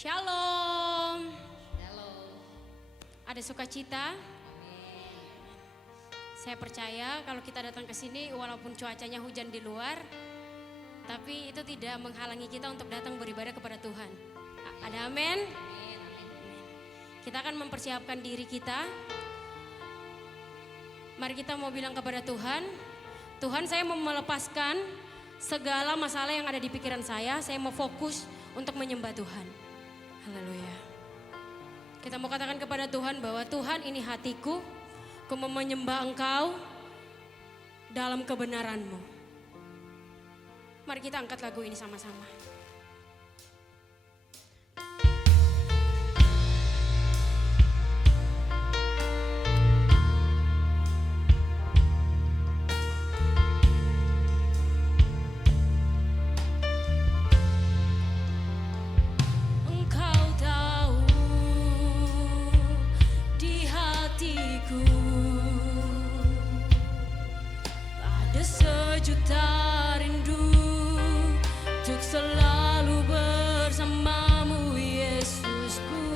Shalom. Halo. Ada sukacita? Saya percaya kalau kita datang ke sini walaupun cuacanya hujan di luar, tapi itu tidak menghalangi kita untuk datang beribadah kepada Tuhan. Ada amin? Kita akan mempersiapkan diri kita. Mari kita mau bilang kepada Tuhan, Tuhan, saya mau melepaskan segala masalah yang ada di pikiran saya mau fokus untuk menyembah Tuhan. Haleluya. Kita mau katakan kepada Tuhan bahwa Tuhan, ini hatiku, ku mau menyembah Engkau dalam kebenaran-Mu. Mari kita angkat lagu ini sama-sama. Ada sejuta rindu untuk selalu bersamamu, Yesusku.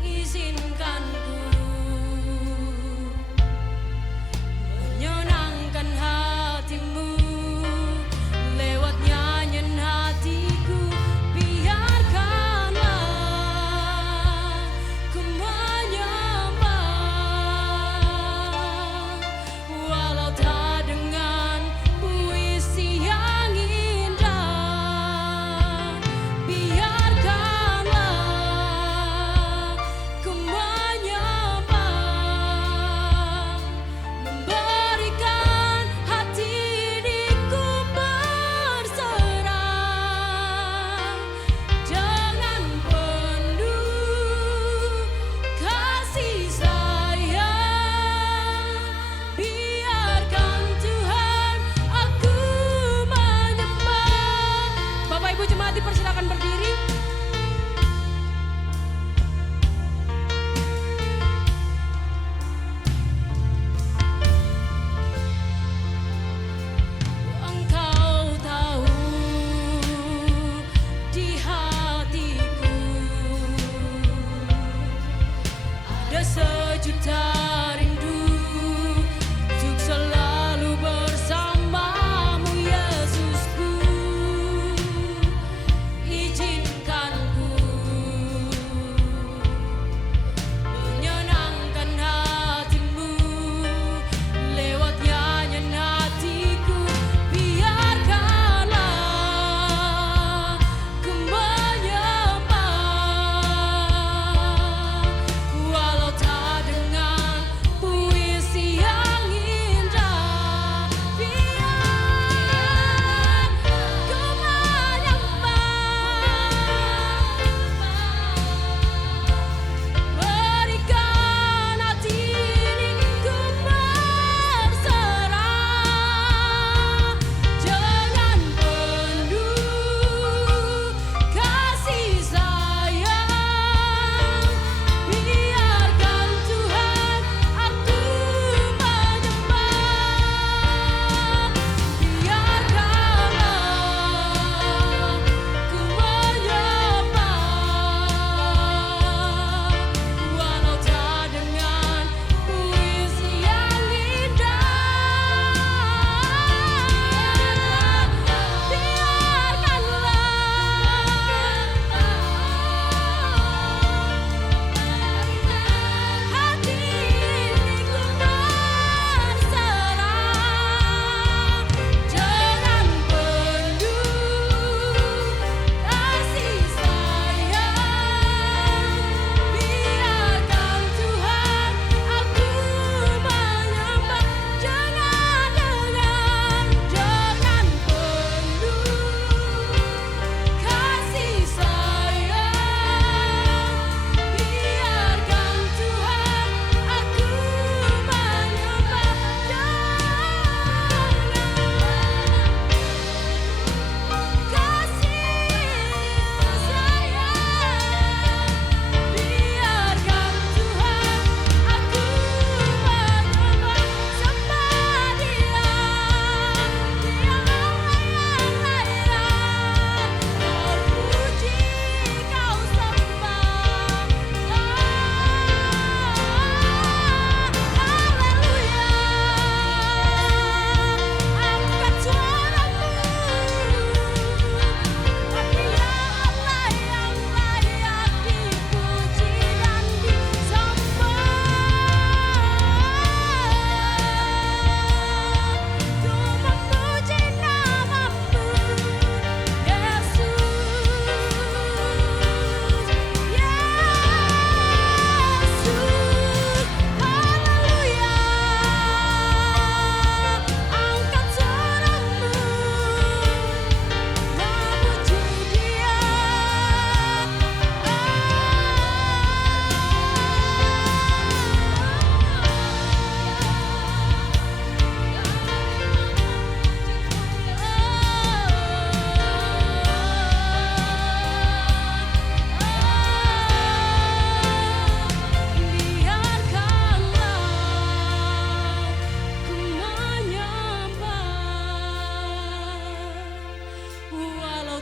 Izinkan ku menyenangkan hatimu lewat nyanyian hatiku. Biarkanlah ku menyembah walau tak dengan puisi yang indah. Biarkanlah ku menyembah, memberikan hati ini ku berserah dengan penuh kasih sayang. Biarkan Tuhan aku menyembah. Bapak Ibu jemaat dipersilakan berdiri. Engkau tahu di hatiku ada sejuta rindu untuk selalu bersamamu, Yesusku.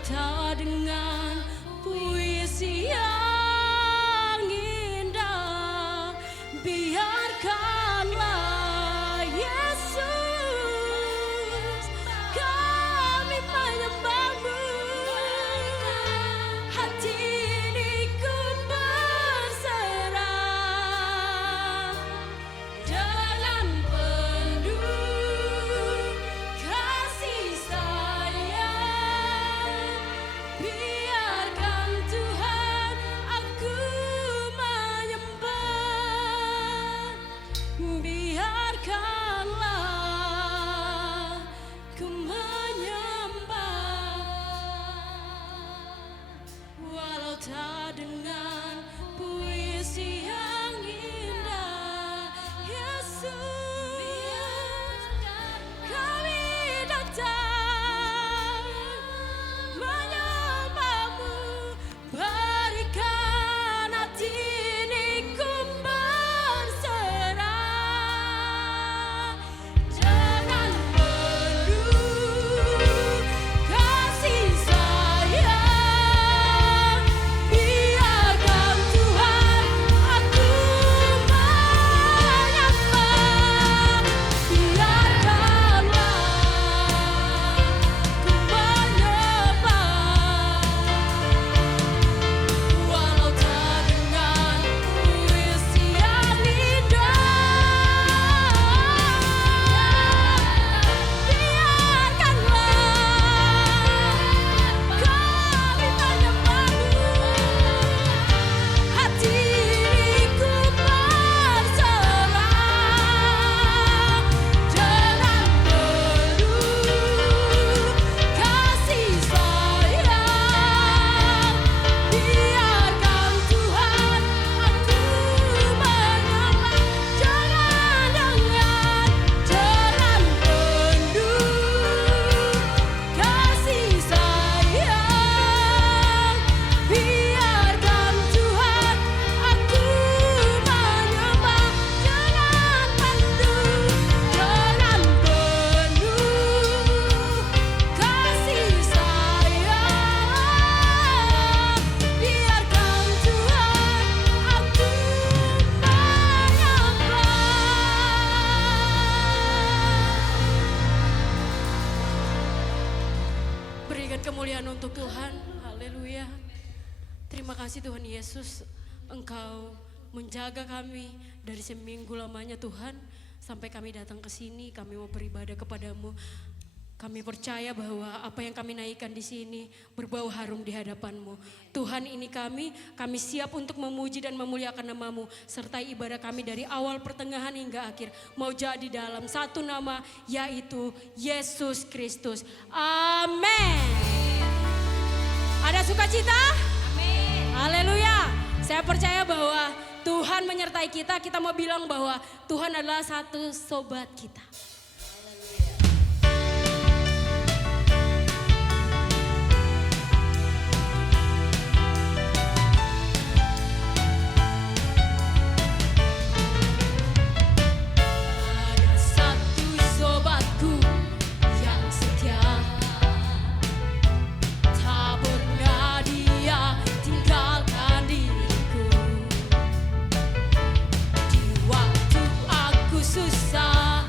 tak dengan puisi yang indah, biarkanlah Yesus kami menyembah-Mu. Hati ini ku berserah dengan penuh kasih sayang. Biarkan Tuhan aku menyembah, biarkanlah ku menyembah, walau tak dengan puisi yang indah. Yesus, kami datang menyembah-Mu. Berikan hati ini ku berserah dengan penuh kasih sayang. Biarkan Tuhan aku menyembah, biarkanlah ku menyembah, walau tak dengan puisi yang indah. Biarkanlah kami menyembah-Mu. Hati ini ku berserah dengan penuh kasih sayang. Biarkan Tuhan aku menyembah dengan penuh kasih sayang. Biarkan Tuhan aku menyembah dengan penuh kasih sayang. Biarkan Tuhan aku menyembah. Berikan kemuliaan untuk Tuhan. Haleluya. Terima kasih Tuhan Yesus, Engkau menjaga kami dari seminggu lamanya Tuhan. Sampai kami datang ke sini, kami mau beribadah kepadamu. Kami percaya bahwa apa yang kami naikkan di sini berbau harum di hadapan-Mu. Tuhan, ini kami siap untuk memuji dan memuliakan nama-Mu. Sertai ibadah kami dari awal, pertengahan hingga akhir. Mau jadi dalam satu nama, yaitu Yesus Kristus. Amin. Ada sukacita? Amin. Haleluya. Saya percaya bahwa Tuhan menyertai kita. Kita mau bilang bahwa Tuhan adalah satu sobat kita. Ada satu sobatku yang setia, tak pernah dia tinggalkan diriku. Di waktu aku susah,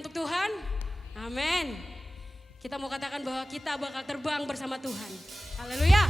untuk Tuhan? Amin. Kita mau katakan bahwa kita bakal terbang bersama Tuhan. Haleluya.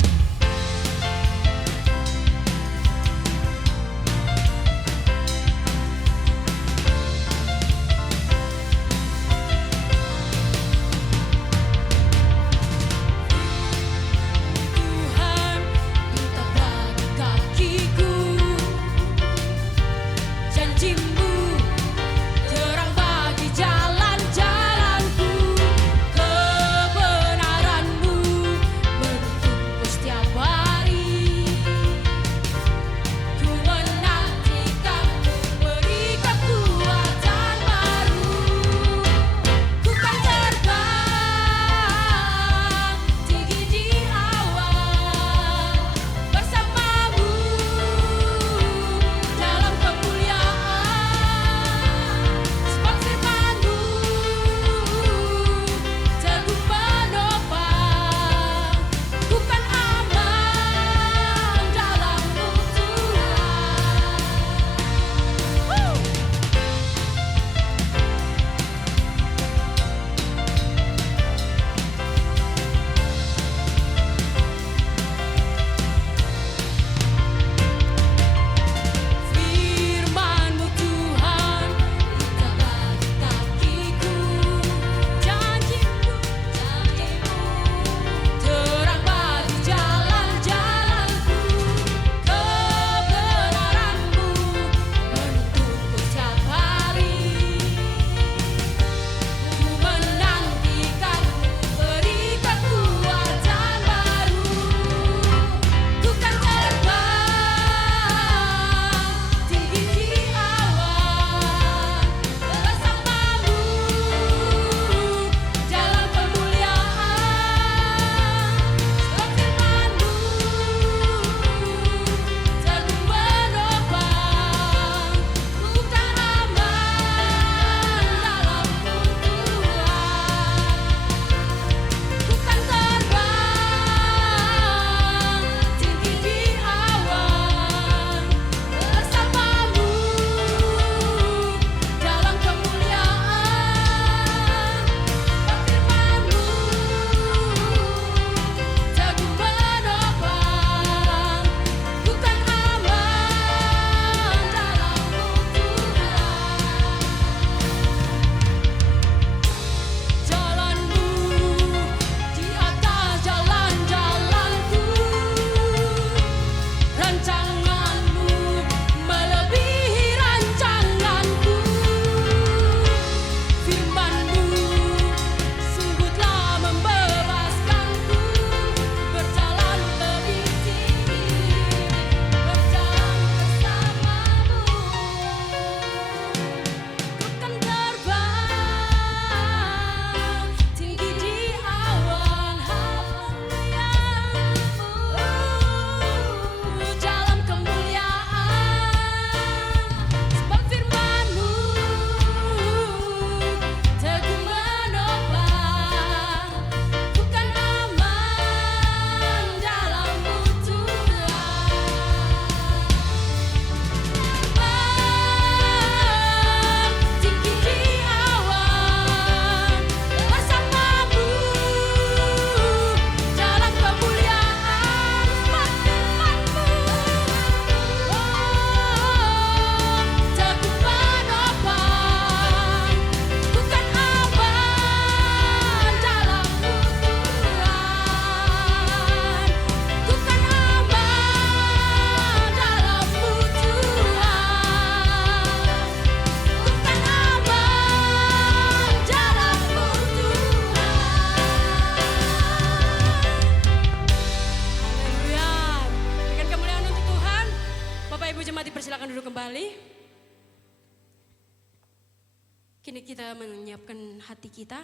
Kini kita menyiapkan hati kita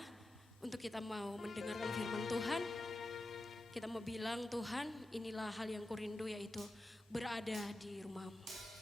untuk kita mau mendengarkan firman Tuhan. Kita mau bilang, Tuhan, inilah hal yang kurindu, yaitu berada di rumah-Mu.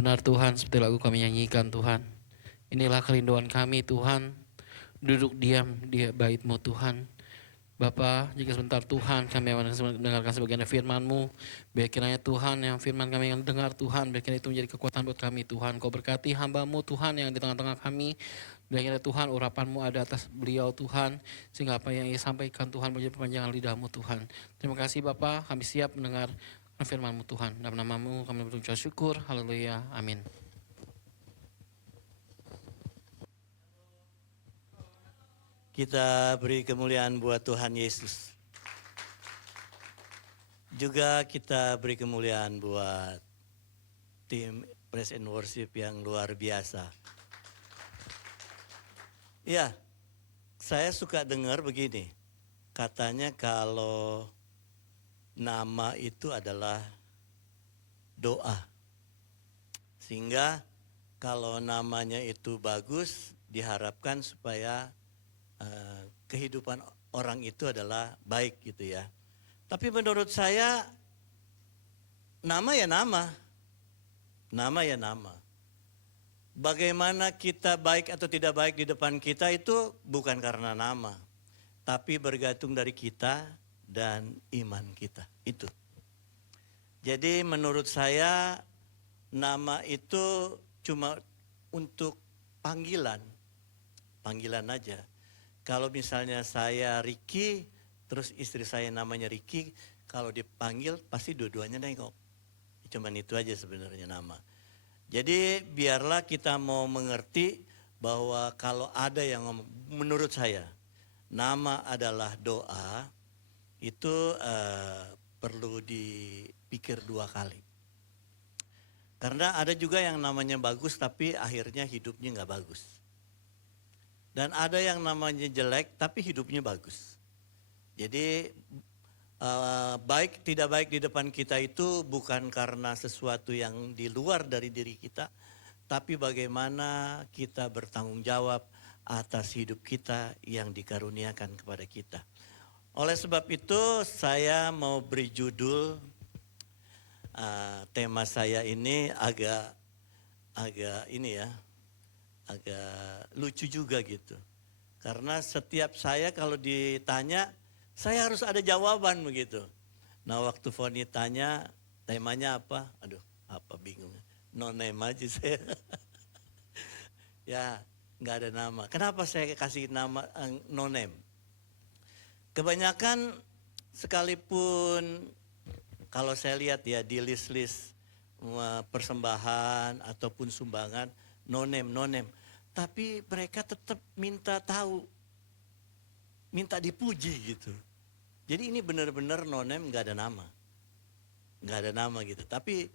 Benar Tuhan, seperti lagu kami nyanyikan Tuhan. Inilah kerinduan kami Tuhan, duduk diam di bait-Mu Tuhan. Bapa, jika sebentar Tuhan kami mendengarkan sebagian firman-Mu, biar kiranya Tuhan yang firman kami yang dengar Tuhan, biar kiranya itu menjadi kekuatan buat kami Tuhan. Kau berkati hamba-Mu Tuhan yang di tengah-tengah kami, biar kiranya Tuhan urapan-Mu ada atas beliau Tuhan, sehingga apa yang ia sampaikan Tuhan menjadi perpanjangan lidah-Mu Tuhan. Terima kasih Bapa, kami siap mendengar firman-Mu Tuhan. Dalam nama-Mu kami berucap syukur, haleluya, amin. Kita beri kemuliaan buat Tuhan Yesus. Juga kita beri kemuliaan buat tim Praise and Worship yang luar biasa. Ya, saya suka dengar begini. Katanya kalau nama itu adalah doa. Sehingga kalau namanya itu bagus, diharapkan supaya kehidupan orang itu adalah baik gitu ya. Tapi menurut saya nama ya nama. Nama ya nama. Bagaimana kita baik atau tidak baik di depan kita itu bukan karena nama. Tapi bergantung dari kita dan iman kita. Itu. Jadi menurut saya nama itu cuma untuk panggilan. Panggilan aja. Kalau misalnya saya Ricky, terus istri saya namanya Ricky, kalau dipanggil pasti dua-duanya nengok. Cuman itu aja sebenarnya nama. Jadi biarlah kita mau mengerti bahwa kalau ada yang ngomong, menurut saya nama adalah doa, itu perlu dipikir dua kali. Karena ada juga yang namanya bagus tapi akhirnya hidupnya nggak bagus. Dan ada yang namanya jelek tapi hidupnya bagus. Jadi baik tidak baik di depan kita itu bukan karena sesuatu yang di luar dari diri kita. Tapi bagaimana kita bertanggung jawab atas hidup kita yang dikaruniakan kepada kita. Oleh sebab itu saya mau beri judul tema saya ini agak ini ya. Agak lucu juga gitu. Karena setiap saya kalau ditanya, saya harus ada jawaban begitu. Nah waktu Foni tanya, temanya apa? Aduh, apa bingung. No name aja saya. Ya, nggak ada nama. Kenapa saya kasih nama no name? Kebanyakan sekalipun kalau saya lihat ya di list-list persembahan ataupun sumbangan, no name. Tapi mereka tetap minta tahu, minta dipuji gitu. Jadi ini benar-benar no name, nggak ada nama gitu. Tapi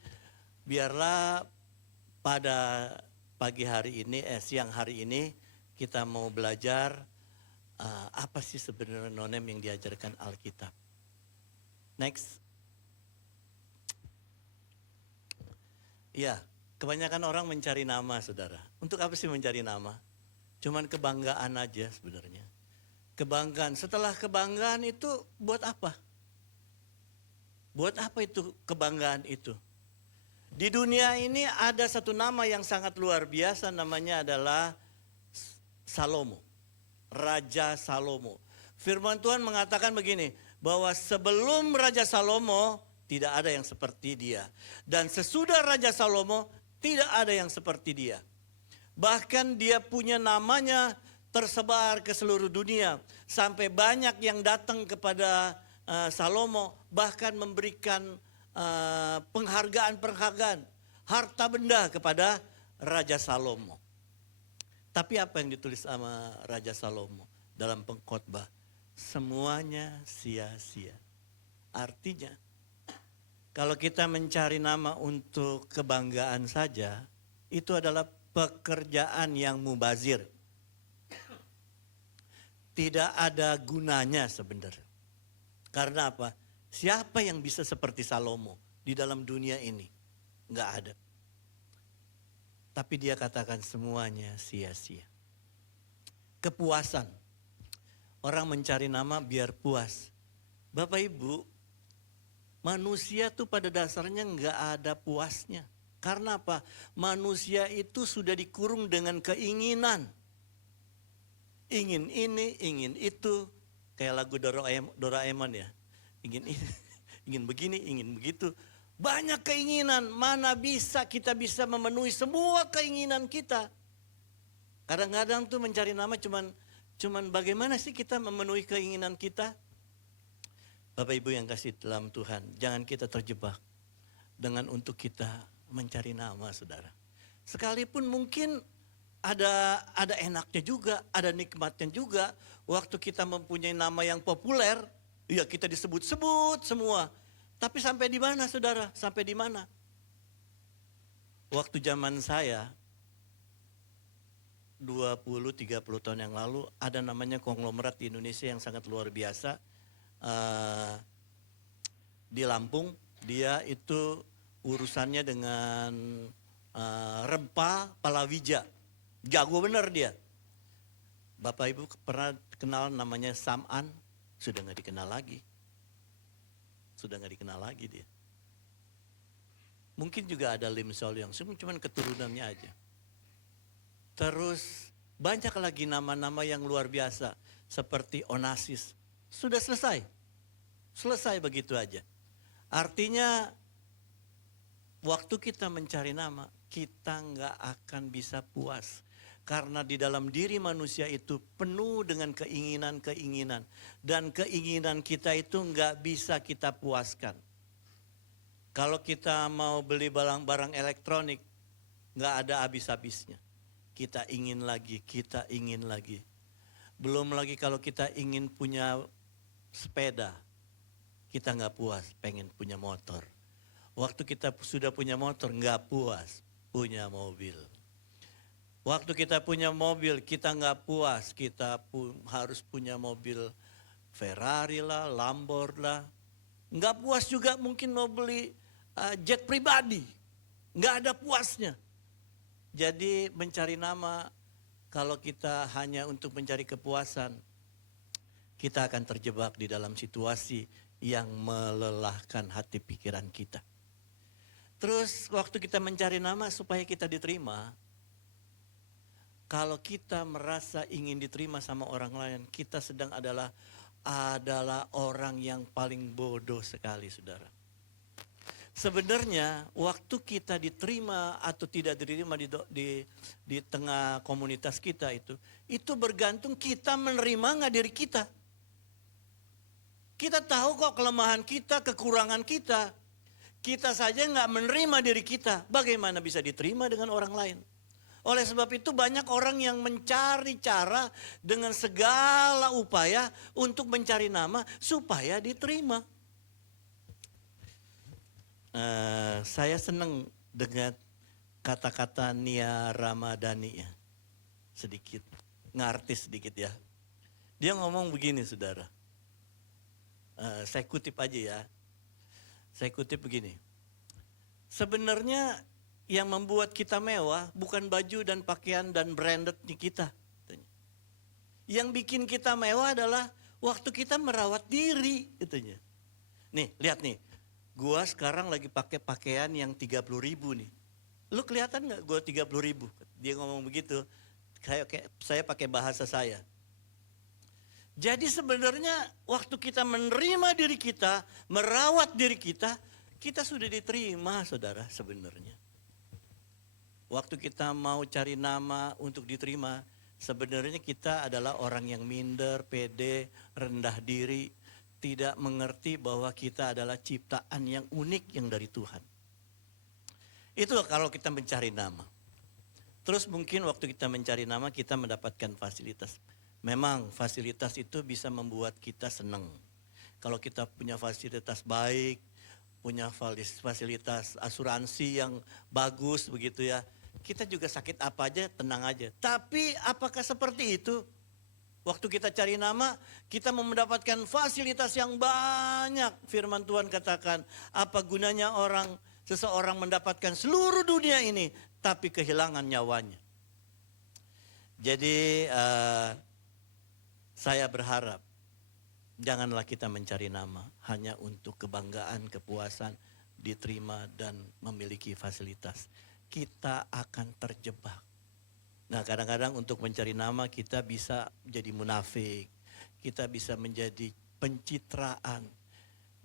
biarlah pada pagi hari ini, siang hari ini kita mau belajar apa sih sebenarnya no name yang diajarkan Alkitab. Next. Ya. Kebanyakan orang mencari nama, saudara. Untuk apa sih mencari nama? Cuman kebanggaan aja sebenarnya. Kebanggaan. Setelah kebanggaan itu buat apa? Buat apa itu kebanggaan itu? Di dunia ini ada satu nama yang sangat luar biasa, namanya adalah Salomo. Raja Salomo. Firman Tuhan mengatakan begini, bahwa sebelum Raja Salomo tidak ada yang seperti dia. Dan sesudah Raja Salomo tidak ada yang seperti dia. Bahkan dia punya namanya tersebar ke seluruh dunia. Sampai banyak yang datang kepada Salomo. Bahkan memberikan penghargaan, harta benda kepada Raja Salomo. Tapi apa yang ditulis sama Raja Salomo dalam pengkhotbah? Semuanya sia-sia. Artinya, kalau kita mencari nama untuk kebanggaan saja, itu adalah pekerjaan yang mubazir. Tidak ada gunanya sebenarnya. Karena apa? Siapa yang bisa seperti Salomo di dalam dunia ini? Enggak ada. Tapi dia katakan semuanya sia-sia. Kepuasan. Orang mencari nama biar puas. Bapak Ibu, manusia tuh pada dasarnya nggak ada puasnya. Karena apa? Manusia itu sudah dikurung dengan keinginan. Ingin ini, ingin itu. Kayak lagu Doraemon ya. Ingin ini, ingin begini, ingin begitu. Banyak keinginan, mana kita bisa memenuhi semua keinginan kita. Kadang-kadang tuh mencari nama cuman bagaimana sih kita memenuhi keinginan kita? Bapak Ibu yang kasih dalam Tuhan, jangan kita terjebak dengan untuk kita mencari nama, saudara. Sekalipun mungkin ada enaknya juga, ada nikmatnya juga. Waktu kita mempunyai nama yang populer, ya kita disebut-sebut semua. Tapi sampai di mana, saudara? Sampai di mana? Waktu zaman saya 20-30 tahun yang lalu, ada namanya konglomerat di Indonesia yang sangat luar biasa. Di Lampung, dia itu urusannya dengan rempah palawija. Jago bener dia. Bapak Ibu pernah kenal namanya Sam'an? Sudah gak dikenal lagi. Sudah gak dikenal lagi dia. Mungkin juga ada Lim Sol Yong, cuman keturunannya aja. Terus banyak lagi nama-nama yang luar biasa. Seperti Onassis. Sudah selesai. Selesai begitu aja. Artinya waktu kita mencari nama, kita nggak akan bisa puas. Karena di dalam diri manusia itu penuh dengan keinginan-keinginan. Dan keinginan kita itu nggak bisa kita puaskan. Kalau kita mau beli barang elektronik, nggak ada habis-habisnya. Kita ingin lagi, kita ingin lagi. Belum lagi kalau kita ingin punya sepeda, kita nggak puas, pengen punya motor. Waktu kita sudah punya motor, nggak puas, punya mobil. Waktu kita punya mobil, kita nggak puas, kita harus punya mobil Ferrari lah, Lamborghini lah. Nggak puas juga mungkin mau beli jet pribadi, nggak ada puasnya. Jadi mencari nama, kalau kita hanya untuk mencari kepuasan, kita akan terjebak di dalam situasi yang melelahkan hati pikiran kita. Terus waktu kita mencari nama supaya kita diterima, kalau kita merasa ingin diterima sama orang lain, kita sedang adalah orang yang paling bodoh sekali, saudara. Sebenarnya waktu kita diterima atau tidak diterima di tengah komunitas kita itu bergantung kita menerima nggak diri kita. Kita tahu kok kelemahan kita, kekurangan kita. Kita saja nggak menerima diri kita, bagaimana bisa diterima dengan orang lain? Oleh sebab itu banyak orang yang mencari cara dengan segala upaya untuk mencari nama supaya diterima. Saya senang dengan kata-kata Nia Ramadhani ya. Sedikit, ngartis sedikit ya. Dia ngomong begini, saudara. Saya kutip aja ya. Saya kutip begini. Sebenarnya yang membuat kita mewah bukan baju dan pakaian dan brandednya kita. Yang bikin kita mewah adalah waktu kita merawat diri. Itunya. Nih, lihat nih. Gua sekarang lagi pakai pakaian yang 30.000 nih. Lu kelihatan gak gua 30.000? Dia ngomong begitu. Saya pakai bahasa saya. Jadi sebenarnya waktu kita menerima diri kita, merawat diri kita, kita sudah diterima, saudara, sebenarnya. Waktu kita mau cari nama untuk diterima, sebenarnya kita adalah orang yang minder, pede, rendah diri, tidak mengerti bahwa kita adalah ciptaan yang unik yang dari Tuhan. Itu kalau kita mencari nama. Terus mungkin waktu kita mencari nama kita mendapatkan fasilitas. Memang fasilitas itu bisa membuat kita senang. Kalau kita punya fasilitas baik, punya fasilitas asuransi yang bagus begitu ya. Kita juga sakit apa aja tenang aja. Tapi apakah seperti itu? Waktu kita cari nama, kita mau mendapatkan fasilitas yang banyak. Firman Tuhan katakan, apa gunanya seseorang mendapatkan seluruh dunia ini, tapi kehilangan nyawanya. Jadi saya berharap, janganlah kita mencari nama hanya untuk kebanggaan, kepuasan, diterima dan memiliki fasilitas. Kita akan terjebak. Nah, kadang-kadang untuk mencari nama kita bisa jadi munafik. Kita bisa menjadi pencitraan.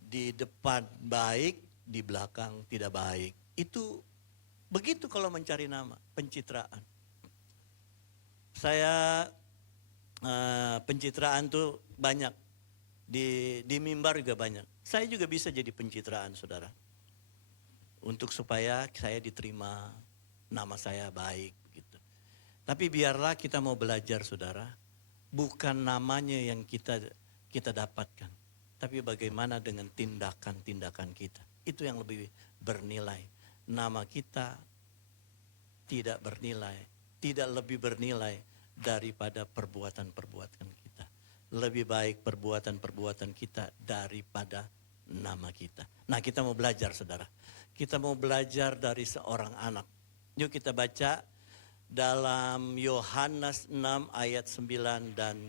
Di depan baik, di belakang tidak baik. Itu begitu kalau mencari nama, pencitraan. Saya pencitraan tuh banyak. Di mimbar juga banyak. Saya juga bisa jadi pencitraan, saudara. Untuk supaya saya diterima, nama saya baik. Gitu. Tapi biarlah kita mau belajar, saudara. Bukan namanya yang kita dapatkan. Tapi bagaimana dengan tindakan-tindakan kita. Itu yang lebih bernilai. Nama kita tidak bernilai. Tidak lebih bernilai daripada perbuatan-perbuatan kita. Lebih baik perbuatan-perbuatan kita daripada nama kita. Nah, kita mau belajar, saudara. Kita mau belajar dari seorang anak. Yuk kita baca dalam Yohanes 6 ayat 9 dan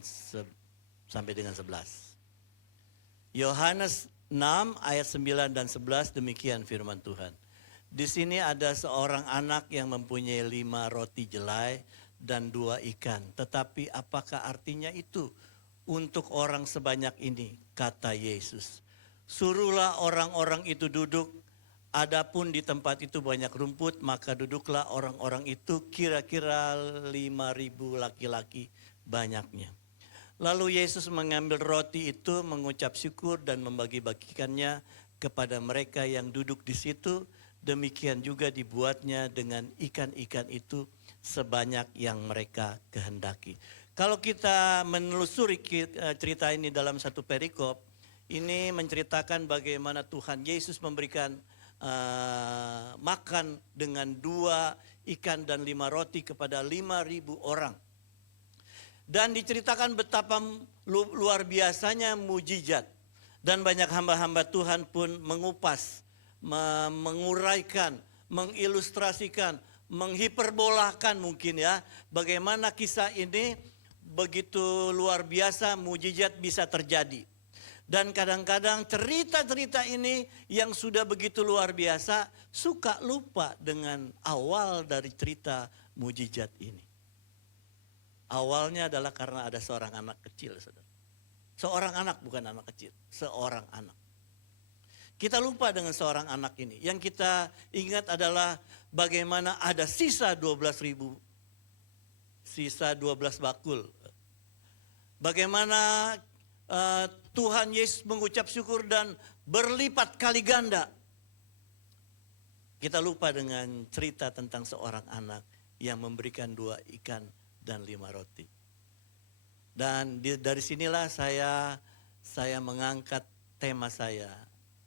sampai dengan 11. Yohanes 6 ayat 9 dan 11 demikian firman Tuhan. Di sini ada seorang anak yang mempunyai 5 roti jelai dan 2 ikan. Tetapi apakah artinya itu untuk orang sebanyak ini? Kata Yesus. Suruhlah orang-orang itu duduk. Adapun di tempat itu banyak rumput, maka duduklah orang-orang itu, kira-kira 5.000 laki-laki banyaknya. Lalu Yesus mengambil roti itu, mengucap syukur dan membagi-bagikannya kepada mereka yang duduk di situ. Demikian juga dibuatnya dengan ikan-ikan itu sebanyak yang mereka kehendaki. Kalau kita menelusuri cerita ini dalam satu perikop, ini menceritakan bagaimana Tuhan Yesus memberikan makan dengan 2 ikan dan 5 roti kepada 5.000 orang. Dan diceritakan betapa luar biasanya mujizat. Dan banyak hamba-hamba Tuhan pun mengupas, menguraikan, mengilustrasikan, menghiperbolakan mungkin ya. Bagaimana kisah ini begitu luar biasa, mujizat bisa terjadi. Dan kadang-kadang cerita-cerita ini yang sudah begitu luar biasa suka lupa dengan awal dari cerita mujizat ini. Awalnya adalah karena ada seorang anak kecil, saudara. Seorang anak, bukan anak kecil, seorang anak. Kita lupa dengan seorang anak ini. Yang kita ingat adalah bagaimana ada sisa 12.000, sisa 12 bakul. Bagaimana Tuhan Yesus mengucap syukur dan berlipat kali ganda. Kita lupa dengan cerita tentang seorang anak yang memberikan 2 ikan dan 5 roti. Dan dari sinilah saya mengangkat tema saya,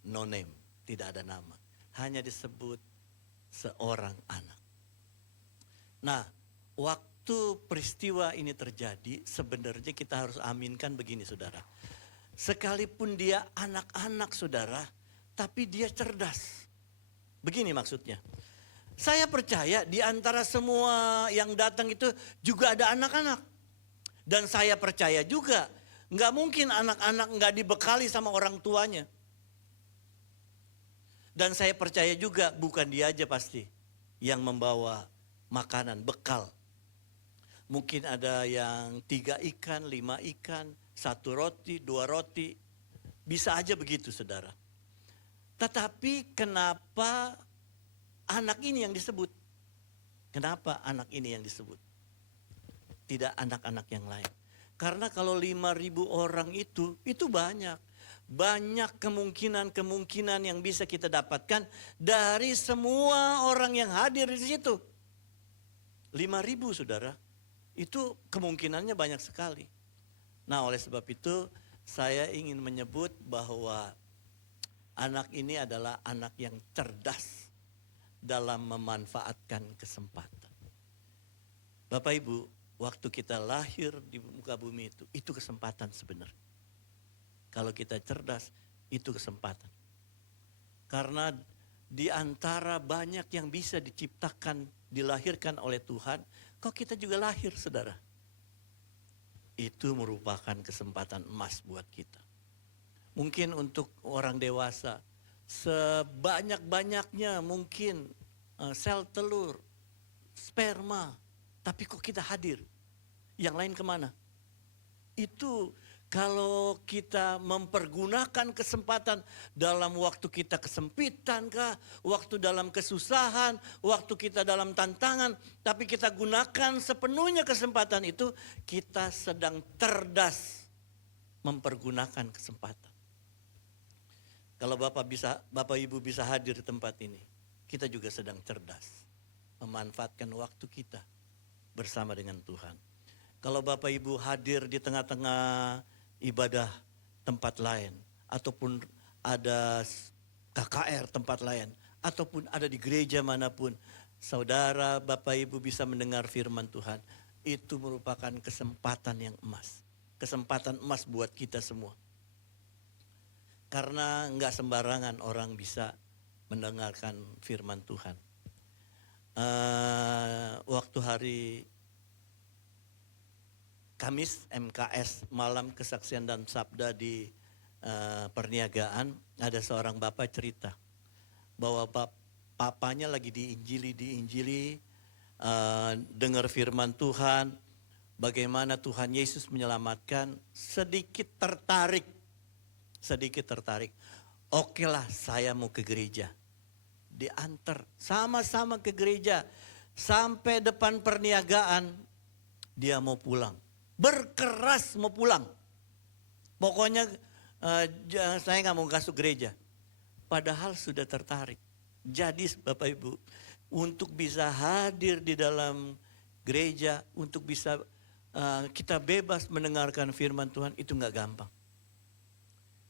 no name, tidak ada nama. Hanya disebut seorang anak. Nah, waktu peristiwa ini terjadi, sebenarnya kita harus aminkan begini, saudara. Sekalipun dia anak-anak, saudara, tapi dia cerdas. Begini maksudnya. Saya percaya di antara semua yang datang itu juga ada anak-anak. Dan saya percaya juga, nggak mungkin anak-anak nggak dibekali sama orang tuanya. Dan saya percaya juga bukan dia aja pasti yang membawa makanan, bekal. Mungkin ada yang 3 ikan, 5 ikan, 1 roti, 2 roti. Bisa aja begitu, saudara. Tetapi kenapa anak ini yang disebut? Kenapa anak ini yang disebut? Tidak anak-anak yang lain. Karena kalau 5.000 orang itu banyak. Banyak kemungkinan-kemungkinan yang bisa kita dapatkan dari semua orang yang hadir di situ. 5.000, saudara. Itu kemungkinannya banyak sekali. Nah, oleh sebab itu saya ingin menyebut bahwa anak ini adalah anak yang cerdas dalam memanfaatkan kesempatan. Bapak Ibu, waktu kita lahir di muka bumi itu kesempatan sebenarnya. Kalau kita cerdas, itu kesempatan. Karena di antara banyak yang bisa diciptakan, dilahirkan oleh Tuhan, kok kita juga lahir, saudara. Itu merupakan kesempatan emas buat kita. Mungkin untuk orang dewasa, sebanyak-banyaknya mungkin sel telur, sperma, tapi kok kita hadir? Yang lain kemana? Itu kalau kita mempergunakan kesempatan dalam waktu kita kesempitan kah, waktu dalam kesusahan, waktu kita dalam tantangan, tapi kita gunakan sepenuhnya kesempatan itu, kita sedang cerdas mempergunakan kesempatan. Kalau Bapak Ibu bisa hadir di tempat ini, kita juga sedang cerdas memanfaatkan waktu kita bersama dengan Tuhan. Kalau Bapak Ibu hadir di tengah-tengah ibadah tempat lain, ataupun ada KKR tempat lain, ataupun ada di gereja manapun, saudara Bapak Ibu bisa mendengar firman Tuhan, itu merupakan kesempatan yang emas. Kesempatan emas buat kita semua. Karena enggak sembarangan orang bisa mendengarkan firman Tuhan. Waktu hari Kamis MKS Malam Kesaksian dan Sabda di perniagaan, ada seorang bapak cerita bahwa papanya lagi diinjili, dengar firman Tuhan, bagaimana Tuhan Yesus menyelamatkan, sedikit tertarik. Oke lah, saya mau ke gereja. Diantar sama-sama ke gereja, sampai depan perniagaan dia mau pulang. Berkeras mau pulang. Pokoknya saya nggak mau masuk gereja. Padahal sudah tertarik. Jadi Bapak Ibu, untuk bisa hadir di dalam gereja, untuk bisa kita bebas mendengarkan firman Tuhan, itu nggak gampang.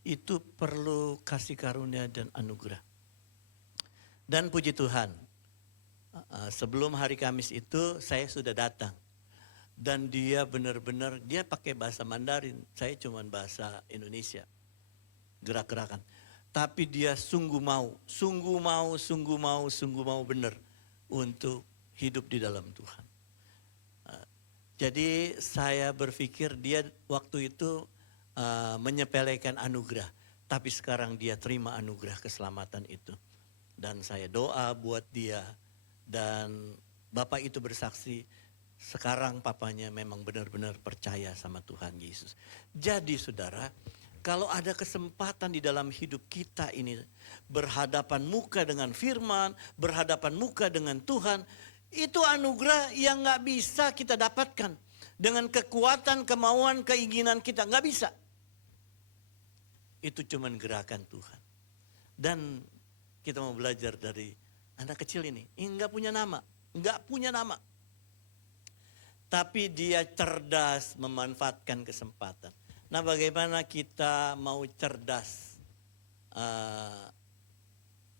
Itu perlu kasih karunia dan anugerah. Dan puji Tuhan, sebelum hari Kamis itu saya sudah datang. Dan dia benar-benar, dia pakai bahasa Mandarin, saya cuma bahasa Indonesia, gerak-gerakan. Tapi dia sungguh mau benar untuk hidup di dalam Tuhan. Jadi saya berpikir dia waktu itu menyepelekan anugerah, tapi sekarang dia terima anugerah keselamatan itu. Dan saya doa buat dia, dan Bapak itu bersaksi, sekarang papanya memang benar-benar percaya sama Tuhan Yesus. Jadi saudara, kalau ada kesempatan di dalam hidup kita ini, berhadapan muka dengan firman, berhadapan muka dengan Tuhan, itu anugerah yang gak bisa kita dapatkan. Dengan kekuatan, kemauan, keinginan kita, gak bisa. Itu cuman gerakan Tuhan. Dan kita mau belajar dari anak kecil ini gak punya nama. Tapi dia cerdas memanfaatkan kesempatan. Nah, bagaimana kita mau cerdas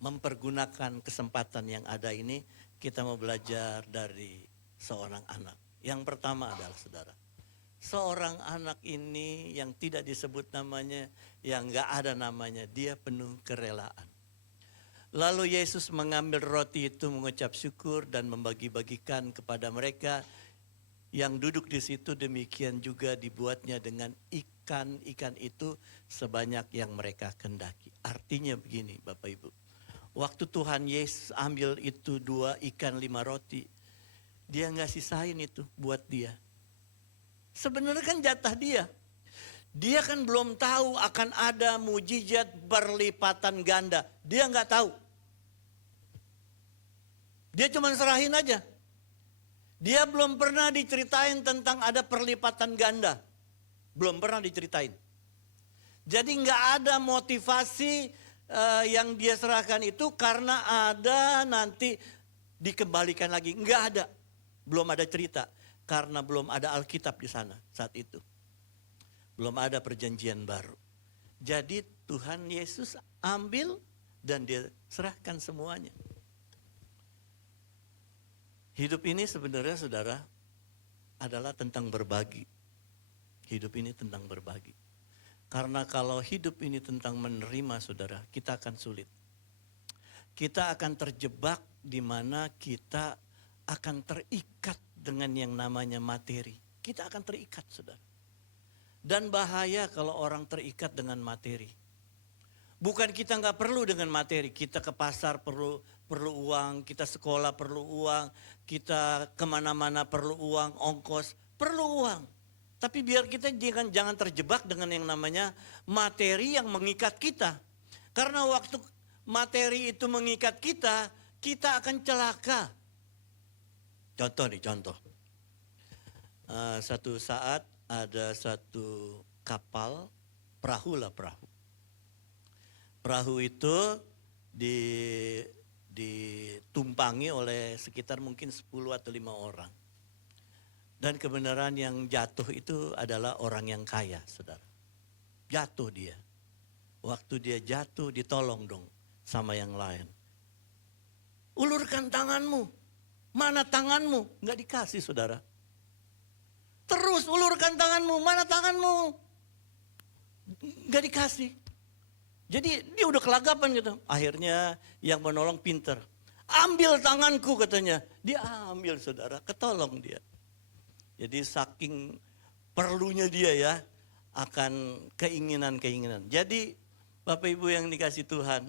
mempergunakan kesempatan yang ada ini? Kita mau belajar dari seorang anak. Yang pertama adalah saudara, seorang anak ini yang tidak disebut namanya, yang gak ada namanya, dia penuh kerelaan. Lalu Yesus mengambil roti itu, mengucap syukur dan membagi-bagikan kepada mereka yang duduk di situ. Demikian juga dibuatnya dengan ikan-ikan itu sebanyak yang mereka kendaki. Artinya begini Bapak Ibu, waktu Tuhan Yesus ambil itu 2 ikan 5 roti, dia gak sisain itu buat dia. Sebenarnya kan jatah dia. Dia kan belum tahu akan ada mujizat berlipatan ganda. Dia gak tahu. Dia cuma serahin aja. Dia belum pernah diceritain tentang ada perlipatan ganda. Belum pernah diceritain. Jadi gak ada motivasi yang dia serahkan itu karena ada nanti dikembalikan lagi. Gak ada. Belum ada cerita. Karena belum ada Alkitab di sana saat itu. Belum ada perjanjian baru. Jadi Tuhan Yesus ambil dan dia serahkan semuanya. Hidup ini sebenarnya saudara adalah tentang berbagi. Hidup ini tentang berbagi. Karena kalau hidup ini tentang menerima saudara, kita akan sulit. Kita akan terjebak di mana kita akan terikat dengan yang namanya materi. Kita akan terikat saudara. Dan bahaya kalau orang terikat dengan materi. Bukan kita nggak perlu dengan materi, kita ke pasar perlu uang, kita sekolah perlu uang, kita kemana-mana perlu uang, ongkos perlu uang. Tapi biar kita jangan terjebak dengan yang namanya materi yang mengikat kita. Karena waktu materi itu mengikat kita, kita akan celaka. Contoh nih, contoh. Satu saat ada satu kapal, perahu. Perahu itu ditumpangi oleh sekitar mungkin 10 atau 5 orang. Dan kebenaran yang jatuh itu adalah orang yang kaya, saudara. Jatuh dia. Waktu dia jatuh ditolong dong sama yang lain. Ulurkan tanganmu. Mana tanganmu? Nggak dikasih, saudara. Terus ulurkan tanganmu. Mana tanganmu? Nggak dikasih. Jadi dia udah kelagapan gitu. Akhirnya yang menolong pinter. Ambil tanganku katanya. Dia ambil, saudara. Ketolong dia. Jadi saking perlunya dia ya akan keinginan-keinginan. Jadi Bapak Ibu yang dikasih Tuhan,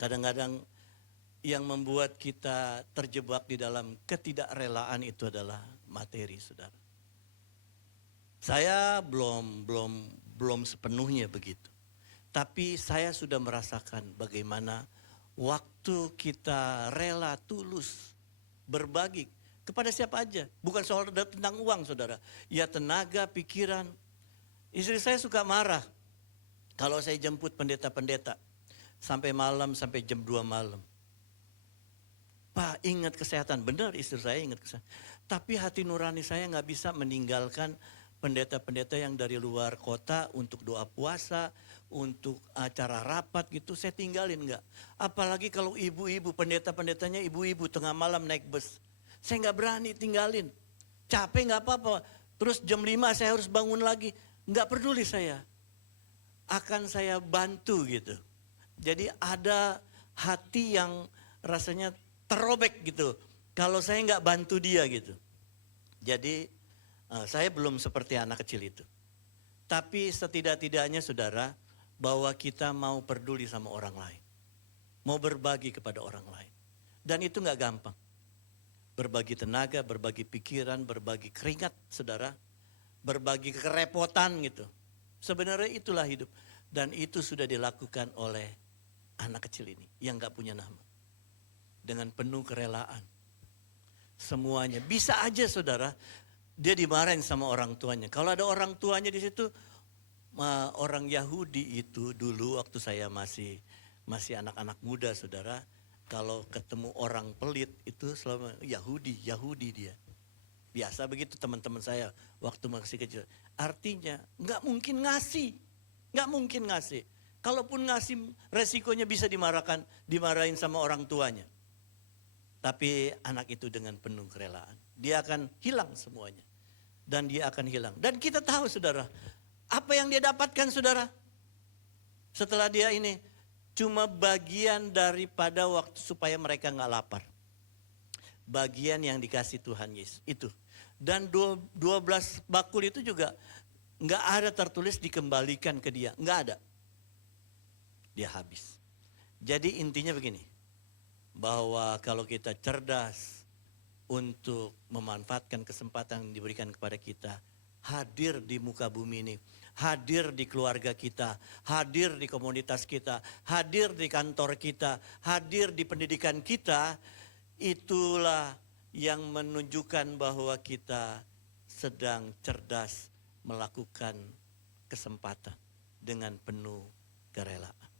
kadang-kadang yang membuat kita terjebak di dalam ketidakrelaan itu adalah materi, saudara. Saya belum sepenuhnya begitu. Tapi saya sudah merasakan bagaimana waktu kita rela tulus berbagi kepada siapa aja. Bukan soal tentang uang, saudara. Ya tenaga, pikiran. Istri saya suka marah kalau saya jemput pendeta-pendeta sampai malam, sampai jam 2 malam. Pak, ingat kesehatan. Benar, istri saya ingat kesehatan. Tapi hati nurani saya nggak bisa meninggalkan pendeta-pendeta yang dari luar kota untuk doa puasa, untuk acara rapat gitu, saya tinggalin nggak. Apalagi kalau ibu-ibu, pendeta-pendetanya ibu-ibu tengah malam naik bus. Saya nggak berani tinggalin. Capek nggak apa-apa. Terus jam 5 saya harus bangun lagi. Nggak peduli saya. Akan saya bantu gitu. Jadi ada hati yang rasanya terobek gitu. Kalau saya nggak bantu dia gitu. Jadi saya belum seperti anak kecil itu. Tapi setidak-tidaknya saudara, bahwa kita mau peduli sama orang lain. Mau berbagi kepada orang lain. Dan itu nggak gampang. Berbagi tenaga, berbagi pikiran, berbagi keringat saudara. Berbagi kerepotan gitu. Sebenarnya itulah hidup. Dan itu sudah dilakukan oleh anak kecil ini yang gak punya nama. Dengan penuh kerelaan. Semuanya. Bisa aja saudara, dia dimarahin sama orang tuanya. Kalau ada orang tuanya di situ, orang Yahudi itu dulu waktu saya masih anak-anak muda saudara. Kalau ketemu orang pelit itu selama Yahudi dia. Biasa begitu teman-teman saya waktu masih kecil. Artinya gak mungkin ngasih. Gak mungkin ngasih. Kalaupun ngasih resikonya bisa dimarahin sama orang tuanya. Tapi anak itu dengan penuh kerelaan. Dia akan hilang semuanya. Dan dia akan hilang. Dan kita tahu saudara. Apa yang dia dapatkan saudara? Setelah dia ini. Cuma bagian daripada waktu supaya mereka gak lapar. Bagian yang dikasih Tuhan Yesus. Itu. Dan 12 bakul itu juga gak ada tertulis dikembalikan ke dia. Gak ada. Dia habis. Jadi intinya begini. Bahwa kalau kita cerdas untuk memanfaatkan kesempatan yang diberikan kepada kita. Hadir di muka bumi ini. Hadir di keluarga kita. Hadir di komunitas kita. Hadir di kantor kita. Hadir di pendidikan kita. Itulah yang menunjukkan bahwa kita sedang cerdas melakukan kesempatan dengan penuh kerelaan.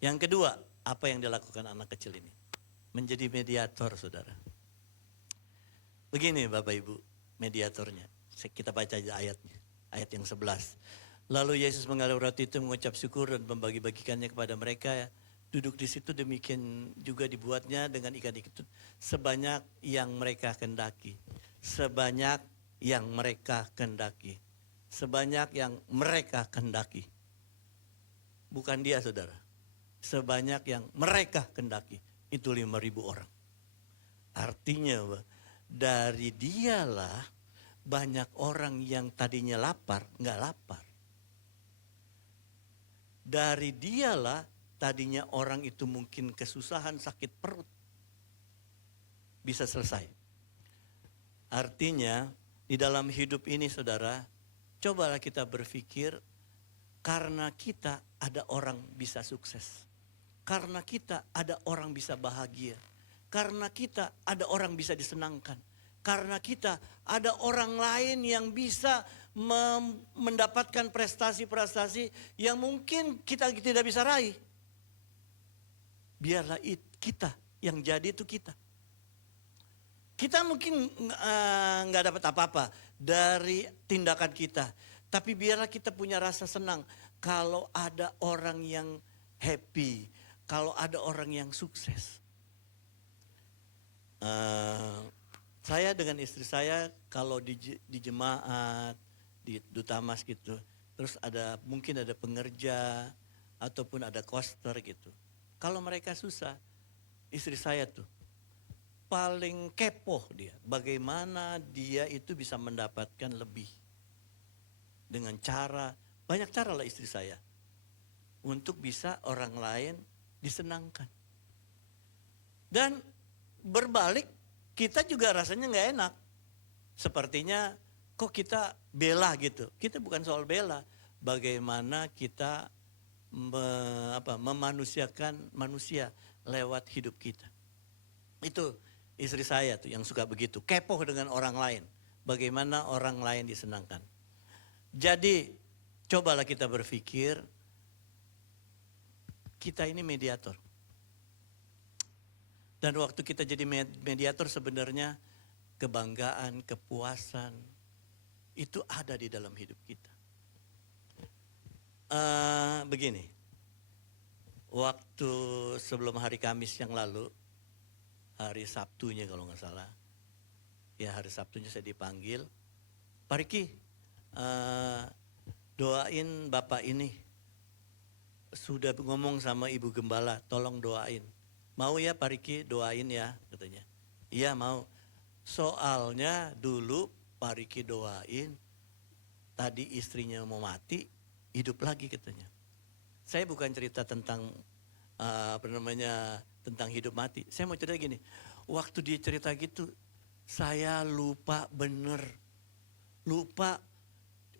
Yang kedua, apa yang dilakukan anak kecil ini? Menjadi mediator saudara. Begini Bapak Ibu, mediatornya. Kita baca aja ayatnya, ayat yang 11. Lalu Yesus mengambil roti itu mengucap syukur dan membagi-bagikannya kepada mereka. Duduk di situ demikian juga dibuatnya dengan ikan itu sebanyak yang mereka kendaki. Sebanyak yang mereka kendaki. Sebanyak yang mereka kendaki. Bukan dia saudara. Sebanyak yang mereka kendaki. Itu 5.000 orang. Artinya dari dialah banyak orang yang tadinya lapar, nggak lapar. Dari dialah tadinya orang itu mungkin kesusahan, sakit perut, bisa selesai. Artinya di dalam hidup ini saudara, cobalah kita berpikir karena kita ada orang bisa sukses. Karena kita ada orang bisa bahagia. Karena kita ada orang bisa disenangkan. Karena kita ada orang lain yang bisa mendapatkan prestasi-prestasi yang mungkin kita tidak bisa raih. Biarlah kita yang jadi itu kita. Kita mungkin nggak dapat apa-apa dari tindakan kita. Tapi biarlah kita punya rasa senang kalau ada orang yang happy. Kalau ada orang yang sukses. Saya dengan istri saya kalau di jemaat, di Dutamas gitu. Terus mungkin ada pengerja ataupun ada koster gitu. Kalau mereka susah, istri saya tuh paling kepo dia. Bagaimana dia itu bisa mendapatkan lebih. Dengan banyak cara lah istri saya. Untuk bisa orang lain disenangkan. Dan berbalik, kita juga rasanya nggak enak. Sepertinya kok kita bela gitu. Kita bukan soal bela. Bagaimana kita memanusiakan manusia lewat hidup kita. Itu istri saya tuh yang suka begitu. Kepo dengan orang lain. Bagaimana orang lain disenangkan. Jadi cobalah kita berpikir, kita ini mediator. Dan waktu kita jadi mediator sebenarnya kebanggaan, kepuasan itu ada di dalam hidup kita. Begini, waktu sebelum hari Kamis yang lalu, hari Sabtunya kalau nggak salah, ya hari Sabtunya saya dipanggil, Pak Riki, doain Bapak ini. Sudah ngomong sama Ibu Gembala, tolong doain. Mau ya Pak Riki doain ya katanya. Iya mau. Soalnya dulu Pak Riki doain, tadi istrinya mau mati, hidup lagi katanya. Saya bukan cerita tentang tentang hidup mati. Saya mau cerita gini, waktu dia cerita gitu, saya lupa bener. Lupa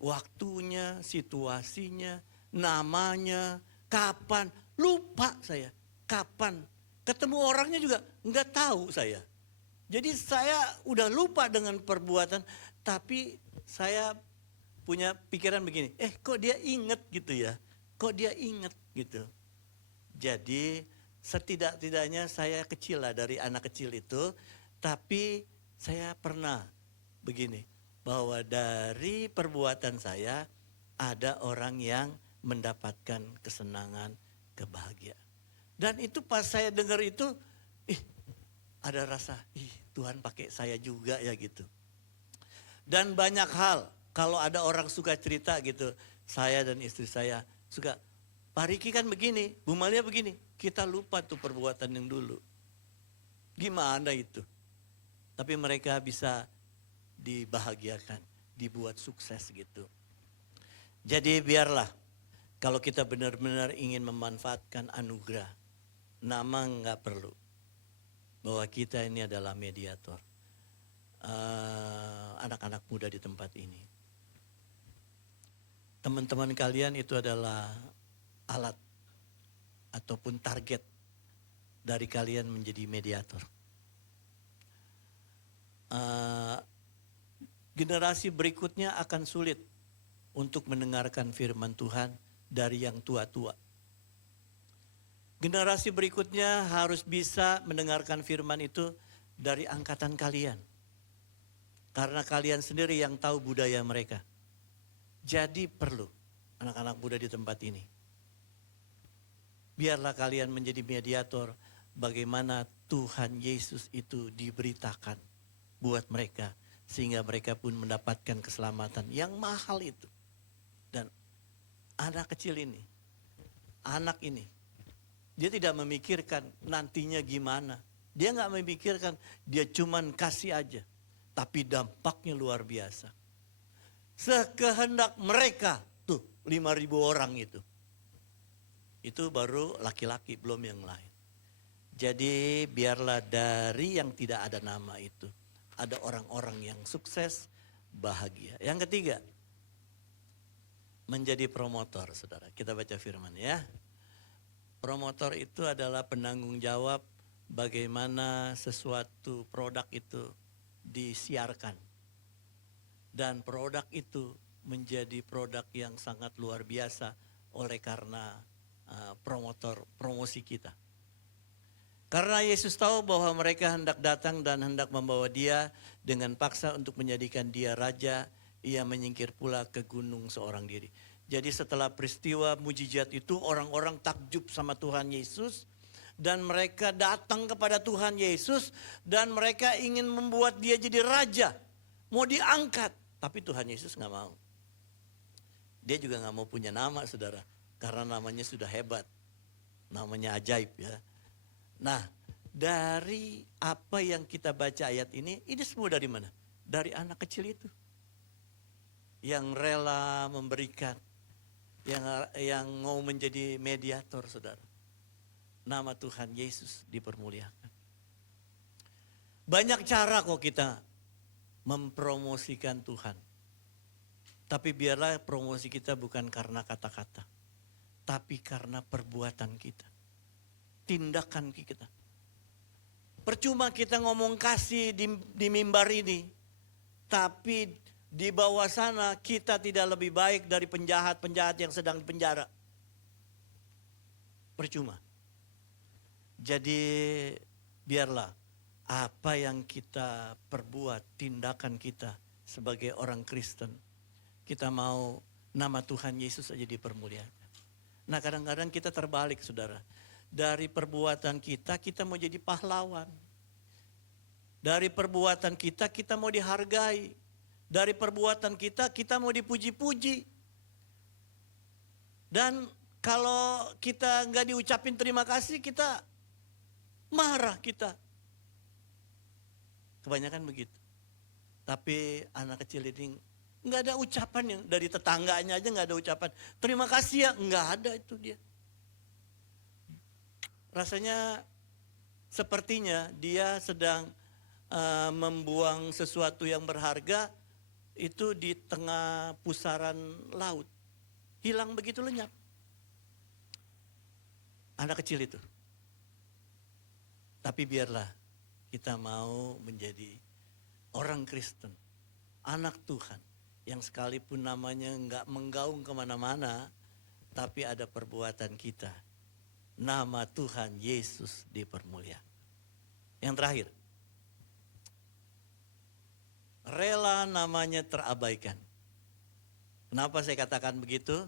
waktunya, situasinya, namanya, kapan, lupa saya. Kapan, ketemu orangnya juga nggak tahu saya. Jadi saya udah lupa dengan perbuatan, tapi saya punya pikiran begini, kok dia inget gitu ya, kok dia inget gitu. Jadi setidak-tidaknya saya kecil lah dari anak kecil itu, tapi saya pernah begini, bahwa dari perbuatan saya ada orang yang mendapatkan kesenangan, kebahagiaan. Dan itu pas saya dengar itu, ada rasa, Tuhan pakai saya juga ya gitu. Dan banyak hal, kalau ada orang suka cerita gitu, saya dan istri saya suka, Pak Riki kan begini, Bu Malia begini, kita lupa tuh perbuatan yang dulu. Gimana itu? Tapi mereka bisa dibahagiakan, dibuat sukses gitu. Jadi biarlah, kalau kita benar-benar ingin memanfaatkan anugerah, nama nggak perlu. Bahwa kita ini adalah mediator. Anak-anak muda di tempat ini. Teman-teman kalian itu adalah alat ataupun target dari kalian menjadi mediator. Generasi berikutnya akan sulit untuk mendengarkan firman Tuhan dari yang tua-tua. Generasi berikutnya harus bisa mendengarkan firman itu dari angkatan kalian. Karena kalian sendiri yang tahu budaya mereka. Jadi perlu anak-anak muda di tempat ini. Biarlah kalian menjadi mediator bagaimana Tuhan Yesus itu diberitakan buat mereka. Sehingga mereka pun mendapatkan keselamatan yang mahal itu. Dan anak kecil ini, anak ini, dia tidak memikirkan nantinya gimana. Dia nggak memikirkan, dia cuman kasih aja. Tapi dampaknya luar biasa. Sekehendak mereka, tuh 5.000 orang itu. Itu baru laki-laki, belum yang lain. Jadi biarlah dari yang tidak ada nama itu, ada orang-orang yang sukses, bahagia. Yang ketiga, menjadi promotor, saudara. Kita baca firman ya. Promotor itu adalah penanggung jawab bagaimana sesuatu produk itu disiarkan. Dan produk itu menjadi produk yang sangat luar biasa oleh karena promosi kita. Karena Yesus tahu bahwa mereka hendak datang dan hendak membawa dia dengan paksa untuk menjadikan dia raja, ia menyingkir pula ke gunung seorang diri. Jadi setelah peristiwa mujizat itu orang-orang takjub sama Tuhan Yesus dan mereka datang kepada Tuhan Yesus dan mereka ingin membuat dia jadi raja, mau diangkat, tapi Tuhan Yesus nggak mau. Dia juga nggak mau punya nama, saudara, karena namanya sudah hebat, namanya ajaib ya. Nah, dari apa yang kita baca ayat ini semua dari mana? Dari anak kecil itu. Yang rela memberikan, yang mau menjadi mediator, saudara. Nama Tuhan Yesus dipermuliakan. Banyak cara kok kita mempromosikan Tuhan. Tapi biarlah promosi kita bukan karena kata-kata, tapi karena perbuatan kita. Tindakan kita. Percuma kita ngomong kasih di mimbar ini, tapi di bawah sana kita tidak lebih baik dari penjahat-penjahat yang sedang dipenjara. Percuma. Jadi biarlah apa yang kita perbuat, tindakan kita sebagai orang Kristen, kita mau nama Tuhan Yesus aja dipermuliakan. Nah kadang-kadang kita terbalik, saudara. Dari perbuatan kita mau jadi pahlawan. Dari perbuatan kita mau dihargai. Dari perbuatan kita mau dipuji-puji. Dan kalau kita nggak diucapin terima kasih, kita marah kita. Kebanyakan begitu. Tapi anak kecil ini nggak ada ucapan, yang dari tetangganya aja nggak ada ucapan. Terima kasih ya, nggak ada itu dia. Rasanya sepertinya dia sedang membuang sesuatu yang berharga itu di tengah pusaran laut. Hilang begitu lenyap. Anak kecil itu. Tapi biarlah kita mau menjadi orang Kristen, anak Tuhan, yang sekalipun namanya enggak menggaung kemana-mana, tapi ada perbuatan kita. Nama Tuhan Yesus dipermuliakan. Yang terakhir, rela namanya terabaikan. Kenapa saya katakan begitu?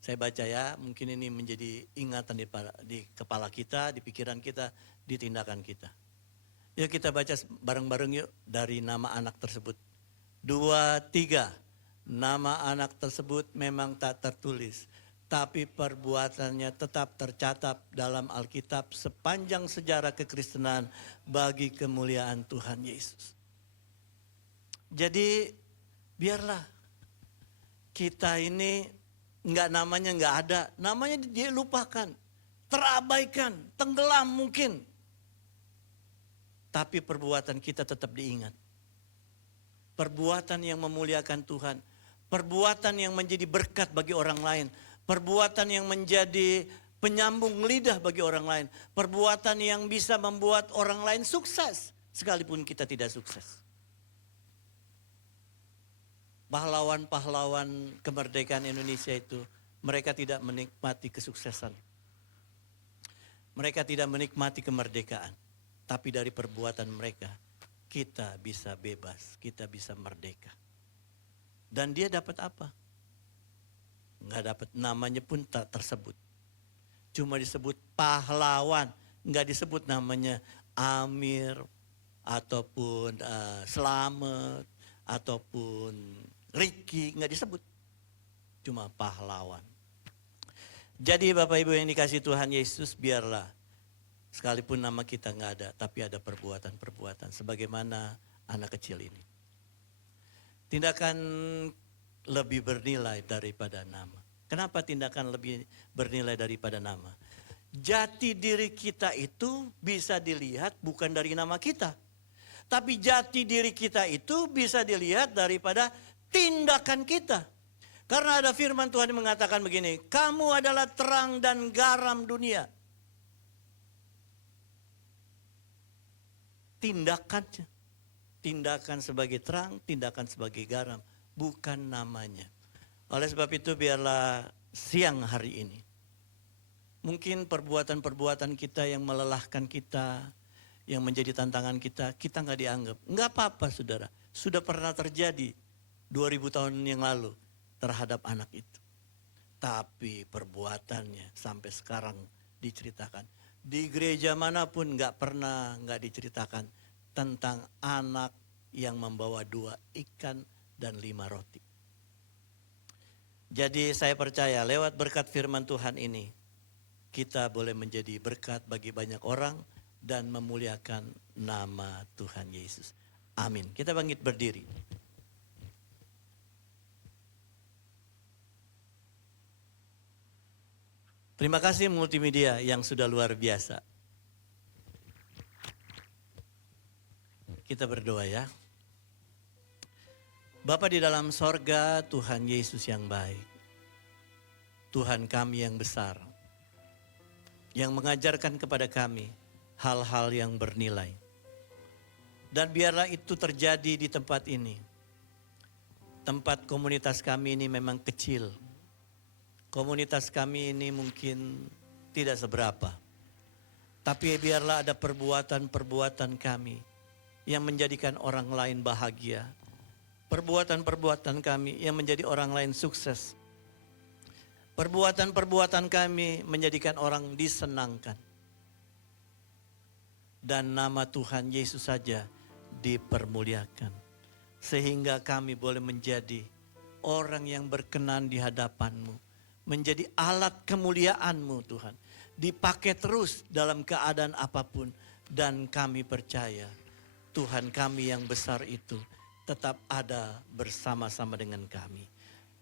Saya baca ya, mungkin ini menjadi ingatan di kepala kita, di pikiran kita, di tindakan kita. Yuk kita baca bareng-bareng yuk dari nama anak tersebut. 2, 3. Nama anak tersebut memang tak tertulis, tapi perbuatannya tetap tercatat dalam Alkitab sepanjang sejarah kekristenan bagi kemuliaan Tuhan Yesus. Jadi biarlah kita ini namanya nggak ada, namanya dia lupakan, terabaikan, tenggelam mungkin. Tapi perbuatan kita tetap diingat. Perbuatan yang memuliakan Tuhan, perbuatan yang menjadi berkat bagi orang lain, perbuatan yang menjadi penyambung lidah bagi orang lain, perbuatan yang bisa membuat orang lain sukses sekalipun kita tidak sukses. Pahlawan-pahlawan kemerdekaan Indonesia itu, mereka tidak menikmati kesuksesan. Mereka tidak menikmati kemerdekaan. Tapi dari perbuatan mereka, kita bisa bebas, kita bisa merdeka. Dan dia dapat apa? Nggak dapat, namanya pun tak tersebut. Cuma disebut pahlawan, nggak disebut namanya Amir, ataupun Slamet, ataupun Ricky, nggak disebut. Cuma pahlawan. Jadi Bapak Ibu yang dikasih Tuhan Yesus, biarlah sekalipun nama kita nggak ada, tapi ada perbuatan-perbuatan sebagaimana anak kecil ini. Tindakan lebih bernilai daripada nama. Kenapa tindakan lebih bernilai daripada nama? Jati diri kita itu bisa dilihat bukan dari nama kita. Tapi jati diri kita itu bisa dilihat daripada tindakan kita. Karena ada firman Tuhan yang mengatakan begini, kamu adalah terang dan garam dunia. Tindakannya, tindakan sebagai terang, tindakan sebagai garam, bukan namanya. Oleh sebab itu biarlah siang hari ini, mungkin perbuatan-perbuatan kita yang melelahkan kita, yang menjadi tantangan kita nggak dianggap. Nggak apa-apa saudara, sudah pernah terjadi 2000 tahun yang lalu terhadap anak itu. Tapi perbuatannya sampai sekarang diceritakan. Di gereja manapun nggak diceritakan tentang anak yang membawa 2 ikan dan 5 roti. Jadi saya percaya lewat berkat firman Tuhan ini, kita boleh menjadi berkat bagi banyak orang dan memuliakan nama Tuhan Yesus. Amin. Kita bangkit berdiri. Terima kasih multimedia yang sudah luar biasa. Kita berdoa ya. Bapa di dalam sorga, Tuhan Yesus yang baik. Tuhan kami yang besar. Yang mengajarkan kepada kami hal-hal yang bernilai. Dan biarlah itu terjadi di tempat ini. Tempat komunitas kami ini memang kecil. Komunitas kami ini mungkin tidak seberapa. Tapi biarlah ada perbuatan-perbuatan kami yang menjadikan orang lain bahagia. Perbuatan-perbuatan kami yang menjadi orang lain sukses. Perbuatan-perbuatan kami menjadikan orang disenangkan. Dan nama Tuhan Yesus saja dipermuliakan. Sehingga kami boleh menjadi orang yang berkenan di hadapan-Mu. Menjadi alat kemuliaan-Mu Tuhan. Dipakai terus dalam keadaan apapun. Dan kami percaya Tuhan kami yang besar itu tetap ada bersama-sama dengan kami.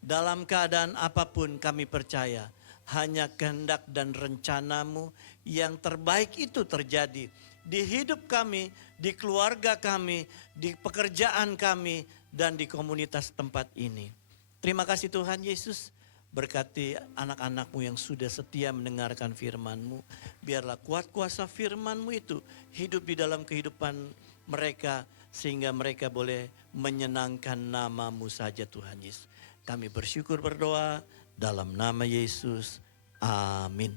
Dalam keadaan apapun kami percaya hanya kehendak dan rencana-Mu yang terbaik itu terjadi. Di hidup kami, di keluarga kami, di pekerjaan kami, dan di komunitas tempat ini. Terima kasih Tuhan Yesus. Berkati anak-anak-Mu yang sudah setia mendengarkan firman-Mu. Biarlah kuat kuasa firman-Mu itu hidup di dalam kehidupan mereka. Sehingga mereka boleh menyenangkan nama-Mu saja Tuhan Yesus. Kami bersyukur berdoa dalam nama Yesus. Amin.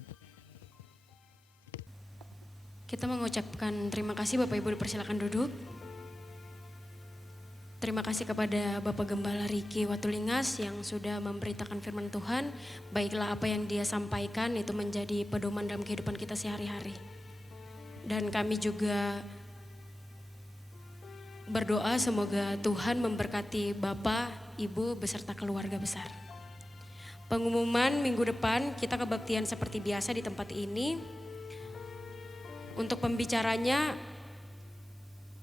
Kita mengucapkan terima kasih Bapak Ibu, dipersilakan duduk. Terima kasih kepada Bapak Gembala Riki Watulingas yang sudah memberitakan firman Tuhan. Baiklah apa yang dia sampaikan itu menjadi pedoman dalam kehidupan kita sehari-hari. Dan kami juga berdoa semoga Tuhan memberkati Bapak, Ibu beserta keluarga besar. Pengumuman minggu depan kita kebaktian seperti biasa di tempat ini. Untuk pembicaranya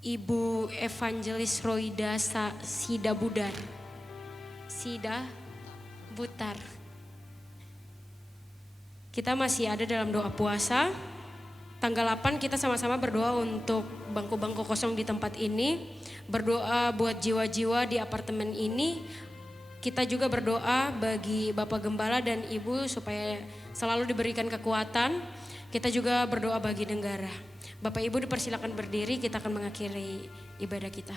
Ibu Evangelis Roida Sida Butar. Kita masih ada dalam doa puasa. Tanggal 8 kita sama-sama berdoa untuk bangku-bangku kosong di tempat ini. Berdoa buat jiwa-jiwa di apartemen ini. Kita juga berdoa bagi Bapak Gembala dan Ibu supaya selalu diberikan kekuatan. Kita juga berdoa bagi negara. Bapak Ibu dipersilakan berdiri, kita akan mengakhiri ibadah kita.